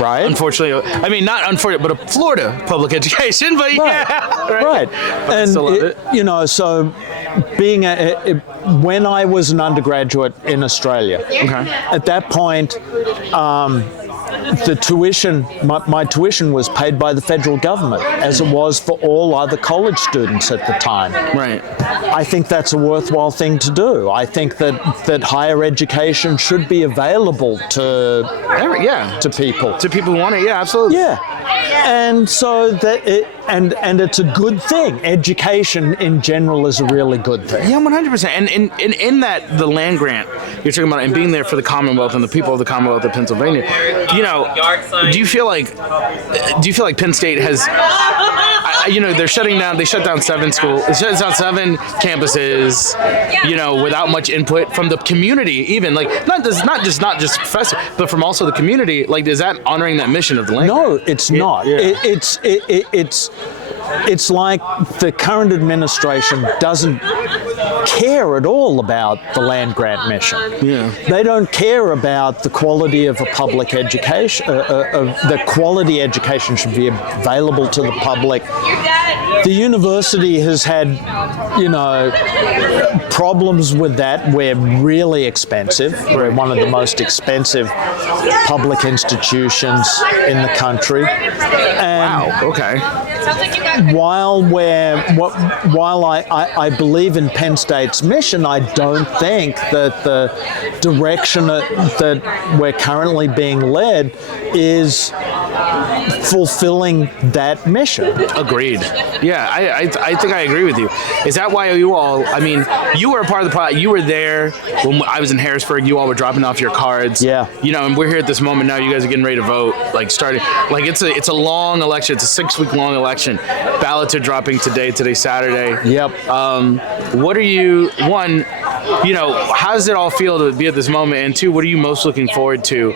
Right. Unfortunately, I mean, not unfortunately, but a Florida public education, but yeah. Right. But and I still love it. You know, so being when I was an undergraduate in Australia, at that point, the tuition, my tuition was paid by the federal government, as it was for all other college students at the time. Right. I think that's a worthwhile thing to do. I think that higher education should be available to people. To people who want it, yeah, absolutely. Yeah. And so and it's a good thing. Education in general is a really good thing. Yeah, 100%. And in that, the land grant you're talking about, and being there for the Commonwealth and the people of the Commonwealth of Pennsylvania, do you feel like Penn State has, they're shutting down, they shut down 7 schools, they shut down 7 campuses, without much input from the community, even, like, not just professors, but from also the community. Like, is that honoring that mission of the land grant? No, it's not. Yeah. It's like the current administration doesn't care at all about the land grant mission. Yeah. They don't care about the quality of a public education. The quality education should be available to the public. The university has had, problems with that. We're really expensive. We're one of the most expensive public institutions in the country. And wow. Okay. while I believe in Penn State's mission, I don't think that the direction that we're currently being led is fulfilling that mission. Agreed. Yeah, I think I agree with you. Is that why you all, you were a part of the project, you were there when I was in Harrisburg, you all were dropping off your cards. Yeah. And we're here at this moment now, you guys are getting ready to vote, starting, it's a long election, it's a 6-week long election. Ballots are dropping today's Saturday. Yep. What are you, one, how does it all feel to be at this moment? And 2, what are you most looking forward to?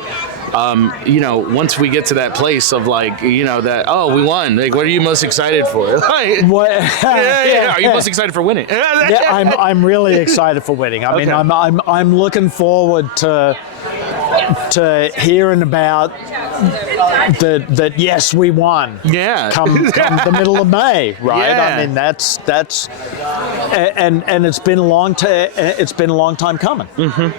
Once we get to that place of that, oh, we won. Like, what are you most excited for? What? Yeah. Are you most excited for winning? Yeah, I'm really excited for winning. Okay. I'm looking forward to hearing about that. Yes, we won. Yeah. Come the middle of May, right? Yeah. That's and it's been a long time coming. Mm-hmm.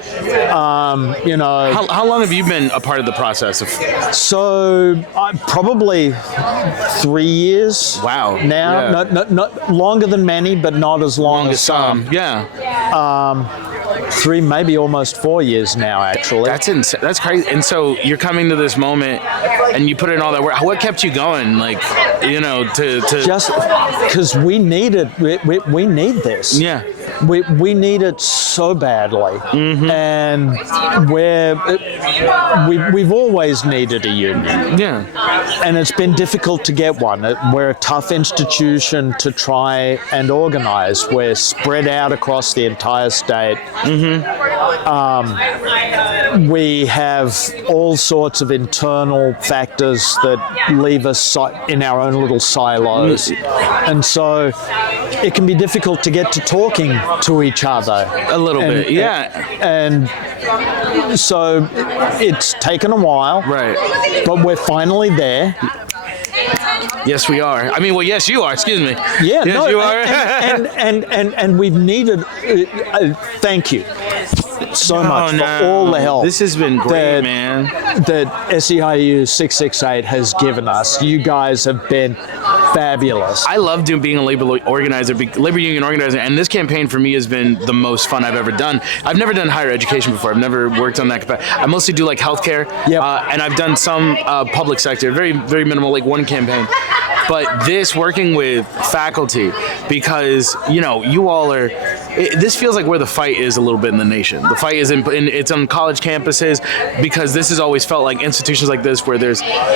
How long have you been a part of the process? So probably 3 years. Wow. Now, Yeah. not longer than many, but not as long as some. Yeah. 3, maybe almost 4 years now, actually. That's insane. That's crazy. And so you're coming to this moment, and you put in all that work. What kept you going? To just because we need it. We need this. Yeah. We need it so badly, and we've always needed a union. Yeah. And it's been difficult to get one. We're a tough institution to try and organize. We're spread out across the entire state. We have all sorts of internal factors that leave us in our own little silos. And so it can be difficult to get to talking to each other. A little bit, yeah. And so it's taken a while. Right. But we're finally there. Yes, we are. Yes, you are. Excuse me. Yeah, yes, no, you are. and we've needed. Thank you so much for all the help. This has been great, man. That SEIU 668 has given us. You guys have been fabulous. I love being a labor union organizer, and this campaign for me has been the most fun I've ever done. I've never done higher education before. I've never worked on that. I mostly do healthcare, and I've done some public sector, very, very minimal, one campaign. But this, working with faculty, because you all are. This feels like where the fight is a little bit in the nation. The fight is it's on college campuses, because this has always felt like institutions like this where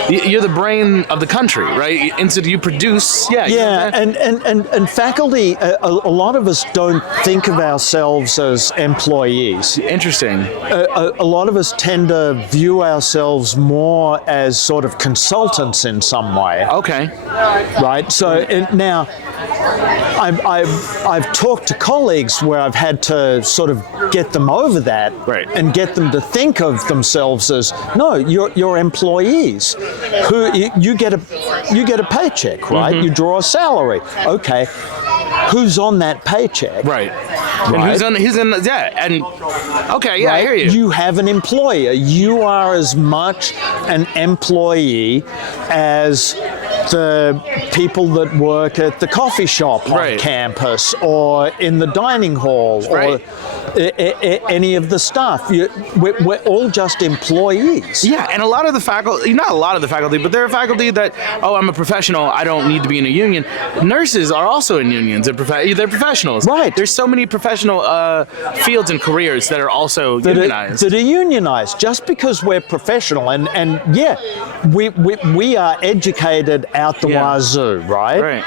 you're the brain of the country, right? You produce, and faculty. A lot of us don't think of ourselves as employees. Interesting. A lot of us tend to view ourselves more as sort of consultants in some way. Okay. Right. So now, I've talked to colleagues where I've had to sort of get them over that, right, and get them to think of themselves as, no, you're employees who you get a paycheck, right? You draw a salary. Okay. who's on that paycheck? Right. And who's in, yeah, and, okay, yeah, Right? I hear you. You have an employer. You are as much an employee as the people that work at the coffee shop on Right. campus or in the dining hall Right. or any of the staff. We're all just employees. Yeah, and a lot of the faculty, not a lot of the faculty, but there are faculty that, oh, I'm a professional, I don't need to be in a union. Nurses are also in unions. They're professionals. Right. There's so many professional fields and careers that are also unionized. That are unionized. Just because we're professional, and yeah, we are educated out the wazoo, right? Right.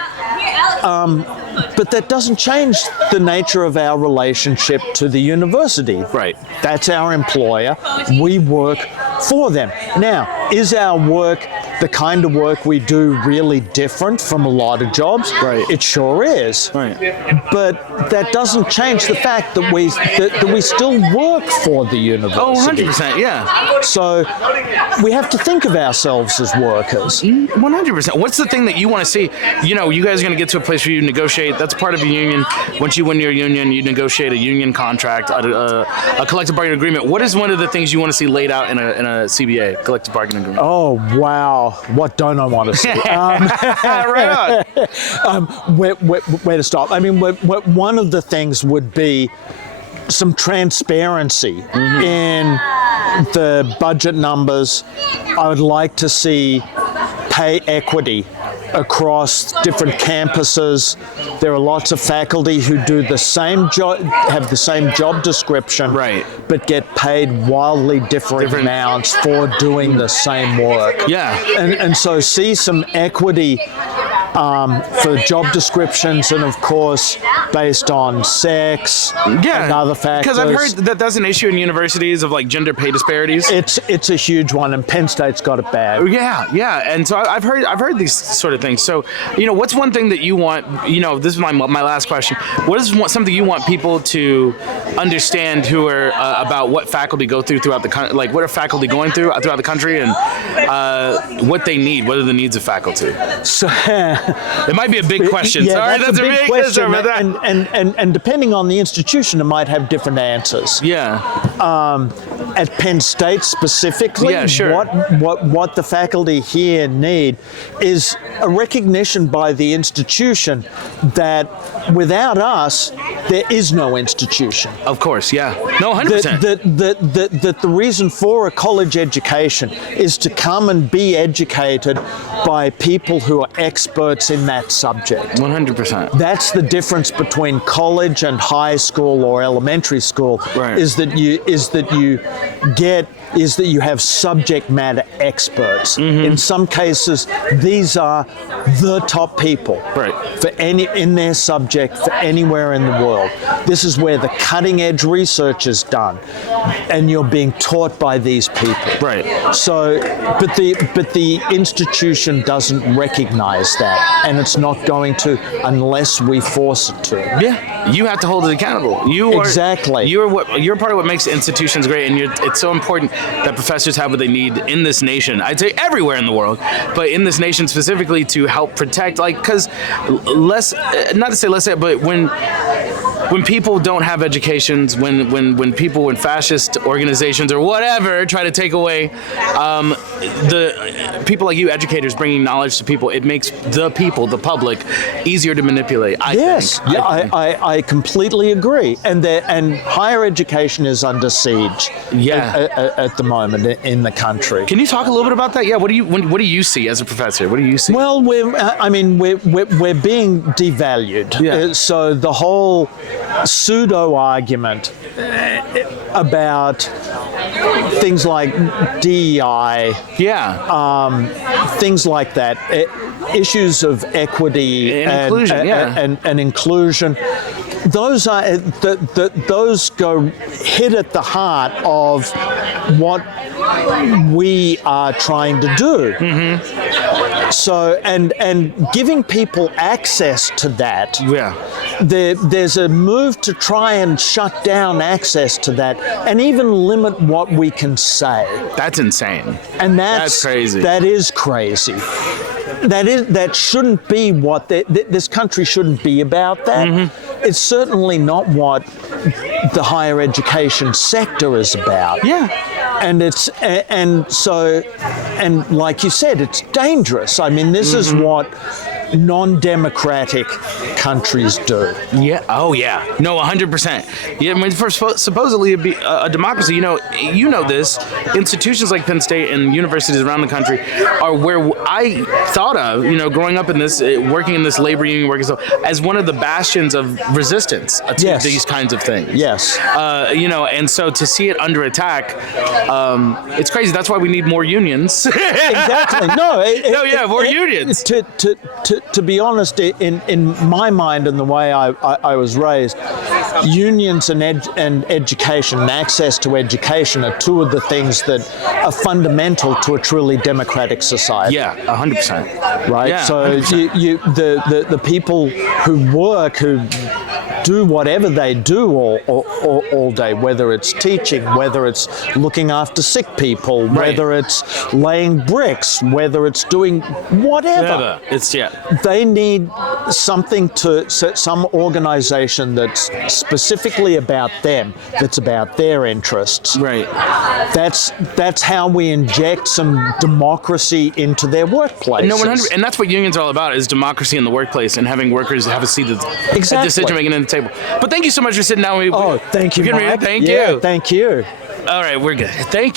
But that doesn't change the nature of our relationship to the university. Right. That's our employer. We work for them. Now, is our work the kind of work we do really different from a lot of jobs? Right. It sure is. Right. But that doesn't change the fact that we still work for the university. Oh, 100%, yeah. So we have to think of ourselves as workers. 100%. What's the thing that you want to see? You know, you guys are going to get to a place where you negotiate. That's part of a union. Once you win your union, you negotiate a union contract, a collective bargaining agreement. What is one of the things you want to see laid out in a CBA, collective bargaining agreement? Oh, wow. What don't I want to see? Right on. Where to stop? I mean, one of the things would be some transparency in the budget numbers. I would like to see pay equity across different campuses. There are lots of faculty who do the same job, have the same job description, Right. but get paid wildly different amounts for doing the same work. Yeah. And so see some equity for job descriptions, and of course based on sex and other factors. Because I've heard that that's an issue in universities of like gender pay disparities. It's a huge one, and Penn State's got it bad. Yeah, and so I've heard these sort of things. So, you know, what's one thing that you want? You know, this is my last question. What is something you want people to understand who are about what faculty go throughout the country? Like, what are faculty going through throughout the country, and what they need? What are the needs of faculty? So it might be a big question. Yeah, Sorry, that's a big question. And depending on the institution, it might have different answers. Yeah. At Penn State specifically, Yeah, sure. what the faculty here need is a recognition by the institution that without us, there is no institution. Of course, yeah. No, 100%. That the reason for a college education is to come and be educated by people who are experts in that subject. 100%. That's the difference between college and high school or elementary school. Right. Is that you have subject matter experts. In some cases, these are the top people for in their subject for anywhere in the world. This is where the cutting edge research is done, and you're being taught by these people. Right. So, but the institution doesn't recognize that, and it's not going to unless we force it to. Yeah, you have to hold it accountable. Exactly. You're part of what makes institutions great, and it's so important that professors have what they need in this nation. I'd say everywhere in the world, but in this nation specifically to help protect, like, because not to say less, but when people don't have educations, when fascist organizations or whatever try to take away the people like you, educators, bringing knowledge to people, it makes the people, the public, easier to manipulate. I completely agree. And higher education is under siege. At the moment in the country. Can you talk a little bit about that? Yeah. What do you see as a professor? What do you see? Well, we're being devalued. Yeah. So the whole pseudo argument about things like DEI, things like that, issues of equity and inclusion, and inclusion. Those go hit at the heart of what we are trying to do. So, and giving people access to that. There's a move to try and shut down access to that, and even limit what we can say. That's insane. And that's crazy. That is crazy. that shouldn't be what this country shouldn't be about that. It's certainly not what the higher education sector is about. Yeah. And like you said, it's dangerous. I mean, this is what non-democratic countries do. Yeah. Oh, yeah. No, 100%. Yeah. I mean, for supposedly to be a democracy, you know this. Institutions like Penn State and universities around the country are where I thought of, growing up in this, working in this labor union work, as one of the bastions of resistance to these kinds of things. Yes. And so to see it under attack, it's crazy. That's why we need more unions. Exactly. No. More unions. To be honest, in my mind and the way I was raised, unions and education and access to education are two of the things that are fundamental to a truly democratic society. Yeah, 100%. Right? Yeah, so 100%. The people who work, who do whatever they do all day, whether it's teaching, whether it's looking after sick people, whether it's laying bricks, whether it's doing whatever. They need something some organization that's specifically about them, that's about their interests. Right. That's how we inject some democracy into their workplaces. No, 100%. And that's what unions are all about, is democracy in the workplace and having workers have a seat at decision making at the table. But thank you so much for sitting down with me. Oh, thank you, Mike. Thank you. Thank you. All right, we're good. Thank you.